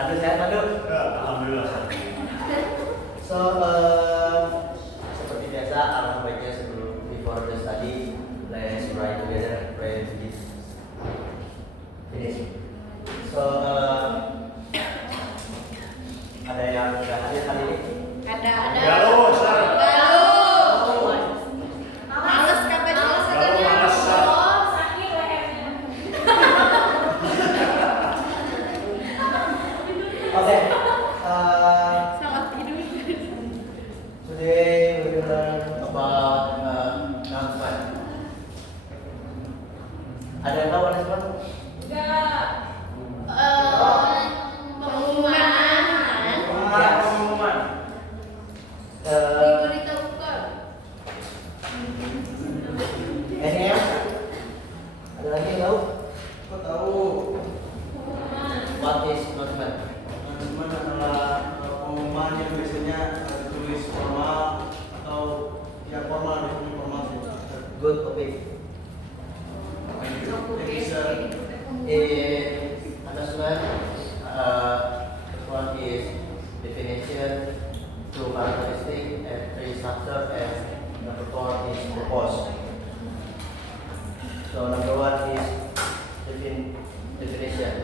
Pandu sehat Pandu? Alhamdulillah. So seperti biasa alangkah baiknya sebelum before the study, let's write together, pray to finish. So ada yang sudah hadir hari ini? Ada. Galuh, Ustaz. Males katanya. Males. Oh, sakit lehernya. Okay. Selamat tidur. Today we will learn about announcement. Ada yang tahu announcement? Enggak. Pengumuman. Berita bukan. Ini ya? Ada lagi yang tahu? Aku tahu What is announcement? announcement adalah pengumuman yang biasanya ditulis formal atau ya formal di formal sih. Good topic. In announcement, one is definition, two characteristic, and three structure, and number four is purpose. So number one is definition.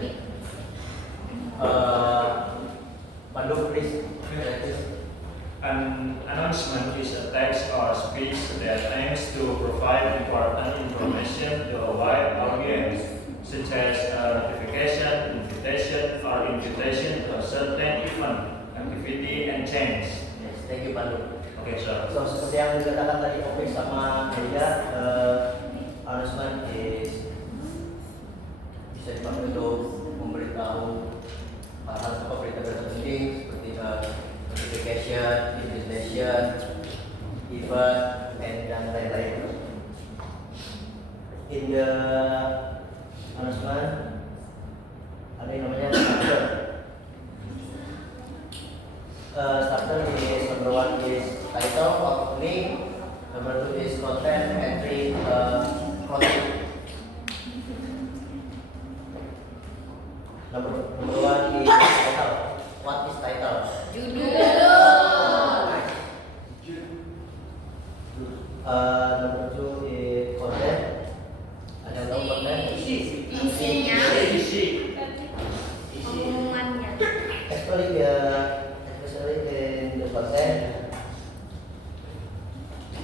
Pandu, please. An announcement is a text or speech that aims to provide important information to a wide audience, such as a notification, invitation, or invitation to a certain event, activity, and change. Yes, thank you Pandu. Okay, sir. So seperti yang dikatakan tadi Opik sama Meida, announcement is bisa dipakai untuk memberitahu hal-hal apa berita-berita penting seperti notification, invitation, event, dan lain-lain. In the announcement ada yang namanya structure. Structure is number one is title of link, number two is content, and three content. Number one is title. What is title? Judul. Number two is content. Ada yang tahu content? Isinya. Pengumumannya. Especially in the content.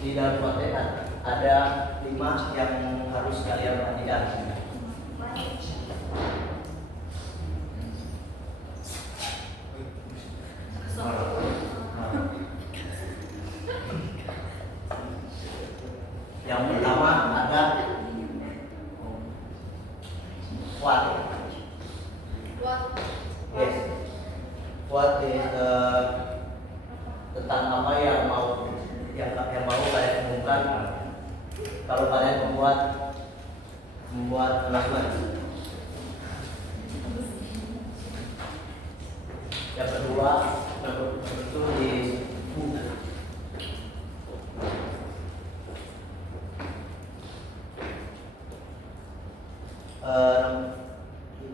Di dalam konten ada 5 yang harus kalian perhatikan. Yang pertama ada what. Yes. What is tentang apa yang mau kalian umumkan kalau kalian membuat announcement. Yang kedua, number two is who.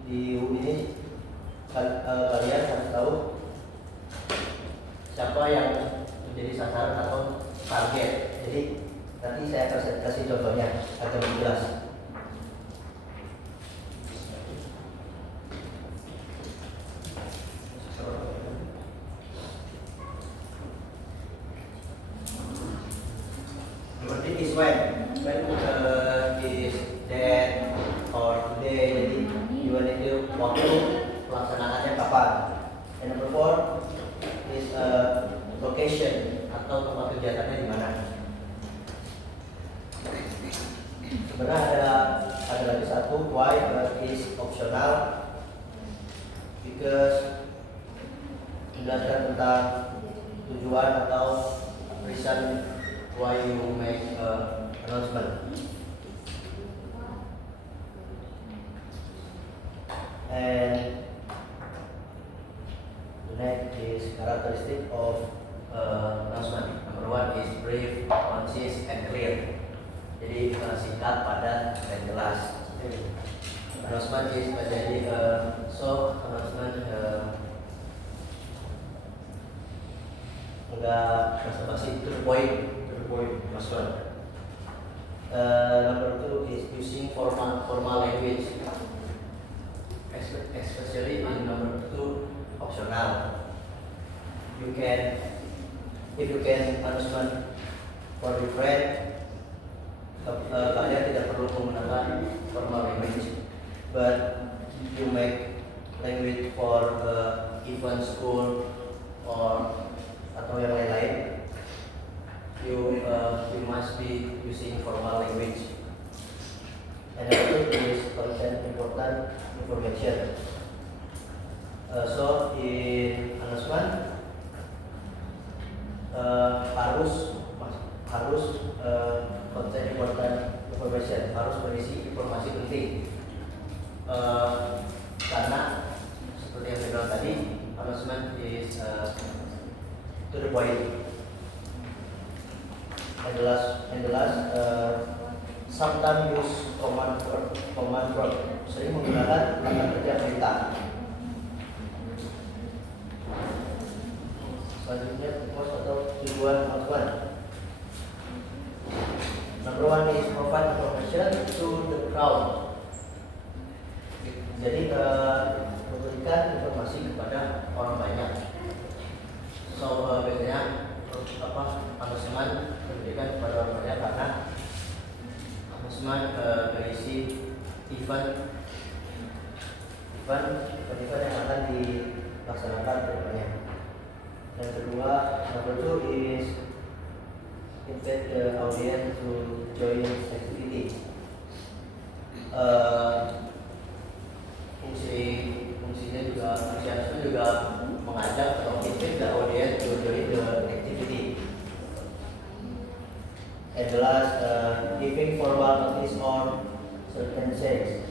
Di ini kalian harus tahu siapa yang menjadi sasaran atau target. Jadi nanti saya akan kasih contohnya agar lebih jelas. Seperti is when is that or today. Jadi UN itu waktu pelaksanaannya kapan. And number four is location atau tempat kegiatannya di mana. Sebenarnya ada lagi satu why but is optional because menjelaskan tentang tujuan atau reason why you make announcement. And the next is characteristic of announcement. Number one is brief, concise, and clear. Jadi singkat, padat, dan jelas. Announcement is menjadi announcement Enggak basa-basi, to the point. To the point. Last one. Number 2 is using formal language, especially in number 2 optional. You can, if you can punishment for your friend, kalian tidak perlu menggunakan formal language, but you make language for event school or atau yang lain-lain. You must be using formal language. And also is content important information. So in announcement harus content important information, harus berisi informasi penting. Karena seperti yang saya bilang tadi, announcement is to the point. And the last, sometimes use command verb. Sering menggunakan kata kerja perintah. Selanjutnya, purpose atau tujuan outcome. Number 1 is provide information to the crowd. Jadi memberikan informasi kepada orang banyak. So biasanya announcement diberikan kepada orang banyak karena announcement berisi event yang akan dilaksanakan ke depannya. Yang kedua, number 2 is invite the audience to join activity. Fungsinya juga mengajak atau invite the audience to join the activity. And the last, giving formal notice on circumstances.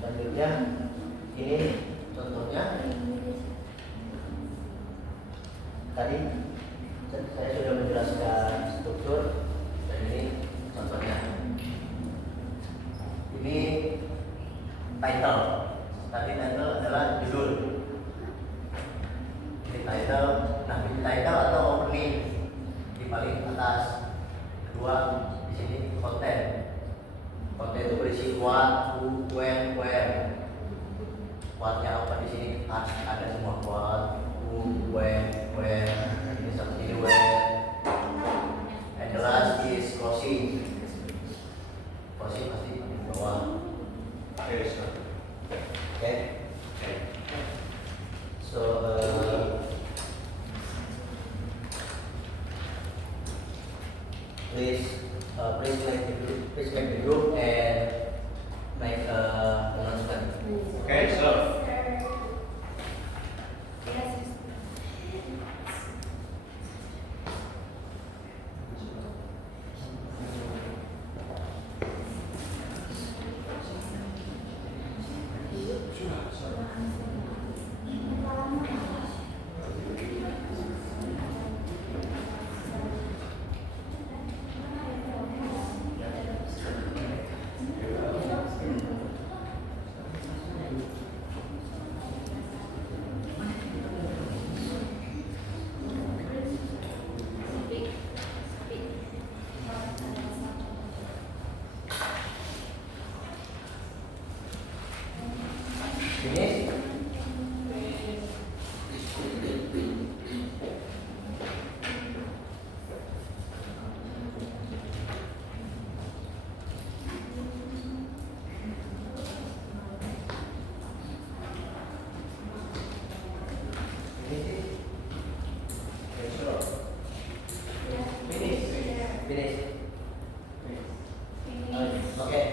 Selanjutnya, ini contohnya. Tadi saya sudah menjelaskan struktur dan ini contohnya. Ini title. Tadi title adalah judul. Ini title. Nah, ini title atau opening di paling atas. Kedua, di sini konten. Konten itu berisi what, who, when, where. What-nya apa di sini? Ada semua what, who, when, where. Ini seperti ini where. And the last is closing. Closing pasti di bawah. Okay, sir. Okay. So please make the group and make announcement. Okay, so Finish. Finish. Okay.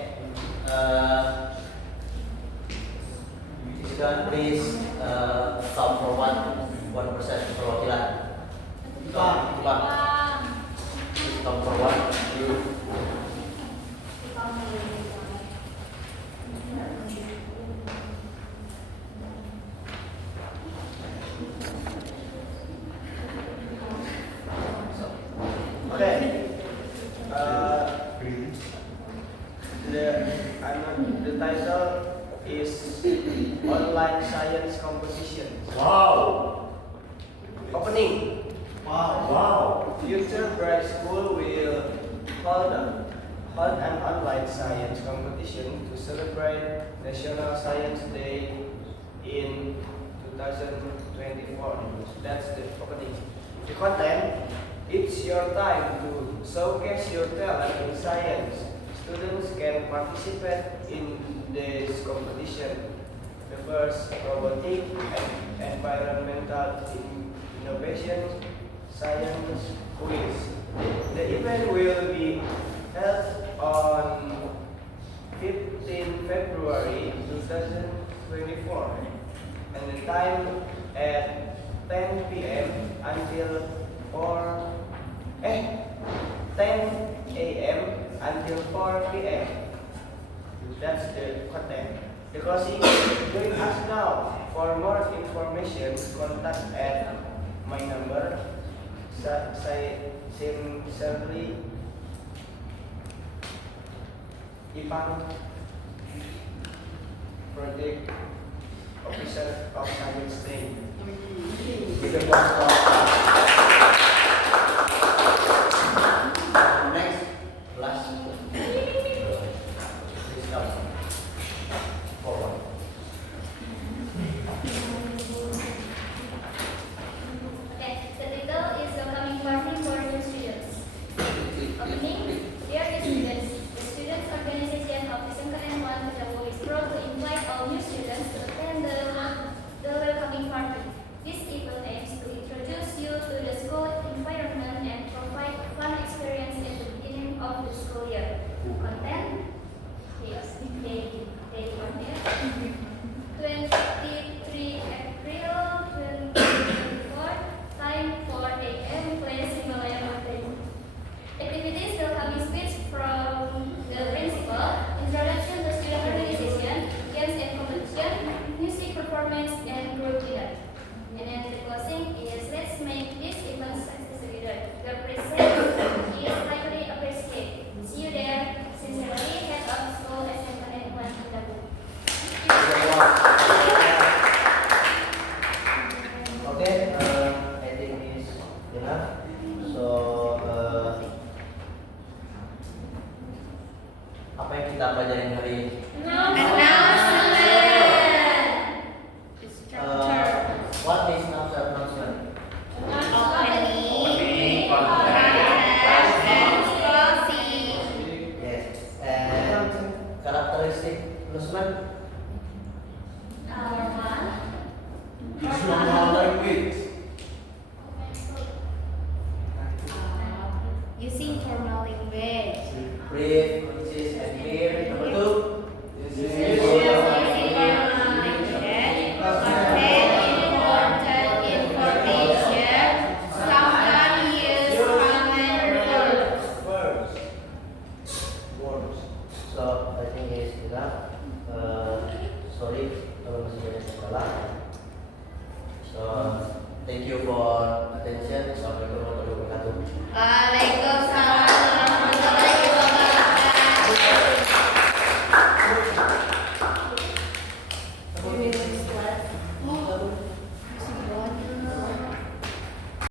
Please stop for 1% perwakilan. Stop for 1. Okay. The title is online science competition. Wow. Opening. Wow. Future Bright School will hold an online science competition to celebrate National Science Day in 2024. That's the opening. The content, it's your time to showcase your talent in science. Students can participate in this competition. The first robotic and environmental innovation science quiz. The event will be held on 15 February 2024 and the time at 10 p.m. until 10 a.m. until 4 p.m. That's the content. The closing, join us now. For more information, contact at my number. Sincerely, Ipang, Project Officer of Science Day. Give a applause for next, last. Please come forward. Okay, the title is Welcoming Party for New Students. Opening, dear students, the students' organization of SMKN 1 Kedawo is proud to invite all new students to attend the welcoming party. This event aims to introduce you to the school environment and provide a fun experience at the beginning of the school year. Content, yes, day content, 23 April 2024, time 4 a.m. Place Himalaya Mountain. Activities welcoming speech from the principal, introduction to student organization, games and competition, music performance, and group dinner. And then the closing is let's make this event success together. Your presence is highly appreciated. See you there. Sincerely, Head of School SMKN 1 Kedawo. Okay, I think is enough. So, apa yang kita pelajarin hari ini? What is announcement? Opening, Yes. And characteristic announcement? Use normal language. Using formal language. Brief, concise, and clear. Number two. Words. So I think is enough. Sorry kalau masih banyak sekolah. So thank you for attention. Assalamualaikum warahmatullahi wabarakatuh.